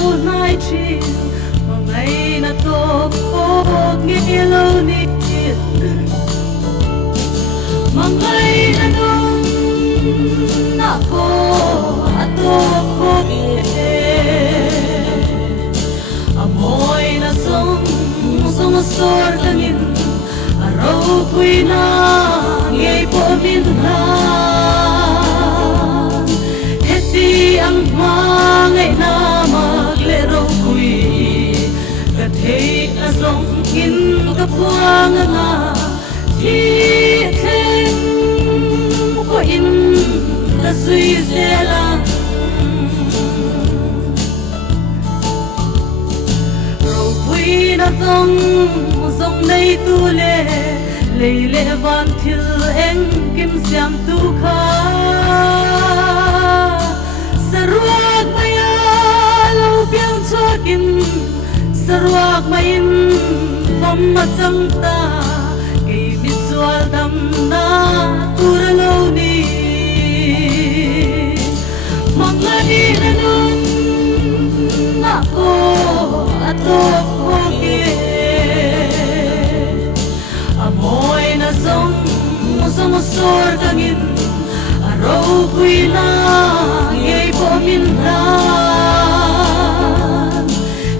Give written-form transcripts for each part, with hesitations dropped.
lâu nay chi mà ngày na to có nghe lâu ni mà ngày na nung na có to có nghe amoy na song song sor tangin araw ko'y nangay po minhan heti ang mangay na maglero ko'y katay na song in kapuang nga hiteng ko in kasuy selang na dòng dòng này tu lệ lệ lệ van thiêu em kim xiêm tu kha saruak maya lâu biang cho kim saruak mayin phong mặt trăng ta kỳ biết xóa đam na tu ra lâu đi mang lại na nung na cô ato amoy na song sor tangin araw ko'y nangay po minhan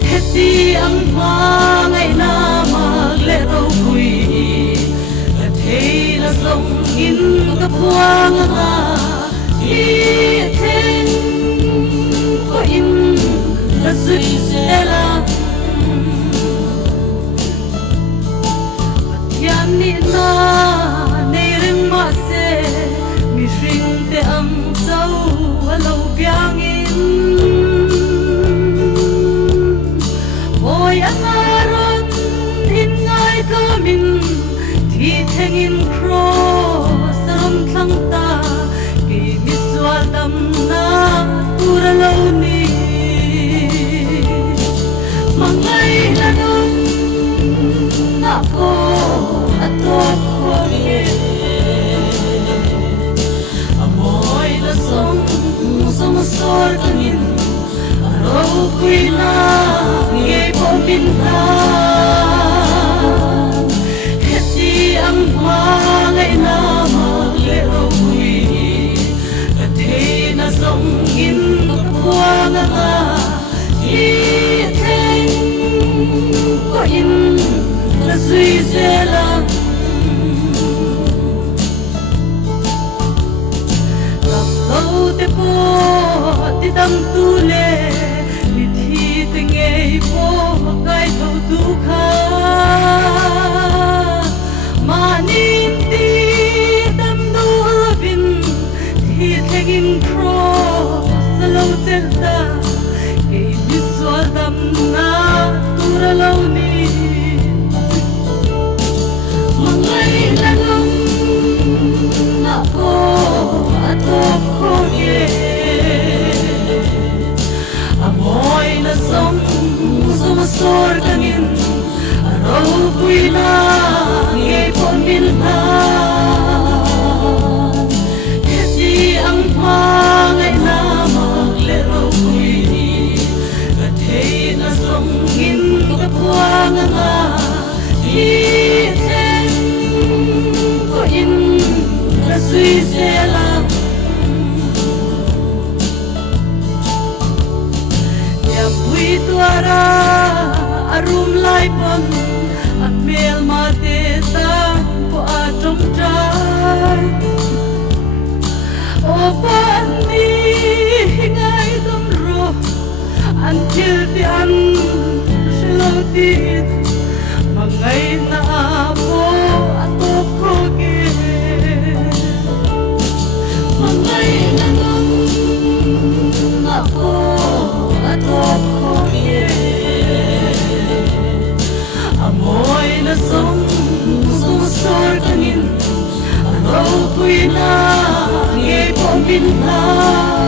heti ang mangay na maglero ko'y katay na song in kapuang nga hiteng ko in kasuy selang ni na nei ring ma se mi ring te am sau alo biangin boy angaron in ngai kamin thi thengin cross ram thlang ta ki mi swal dam na tura lo ni mangai la non na ko amoy na song sor tangin araw ko'y nangay po minhan heti ang mangay na maglero ko'y katay na song in kapuang nga hiteng ko in kasuy selang te po ti dam tu le li thi te ngei po kai thau tu kha manin ti dam nu vin thi thegin cross lo tel ta ke mi so dam na tu ra lo ni mangai la nong na ko atop amoy na song sor tangin araw ko'y nangay po minhan heti ang mangay na maglero ko'y katay na song in kapuang nga hiteng ko in kasuy selang tuara arum lai pon amel mate ta ko atom trai o pan ni ngai dum ro until the an shlo ti mangai na po ato ko ge mangai na nung na po ato amoy na song sor tangin araw ko'y nangay po minhan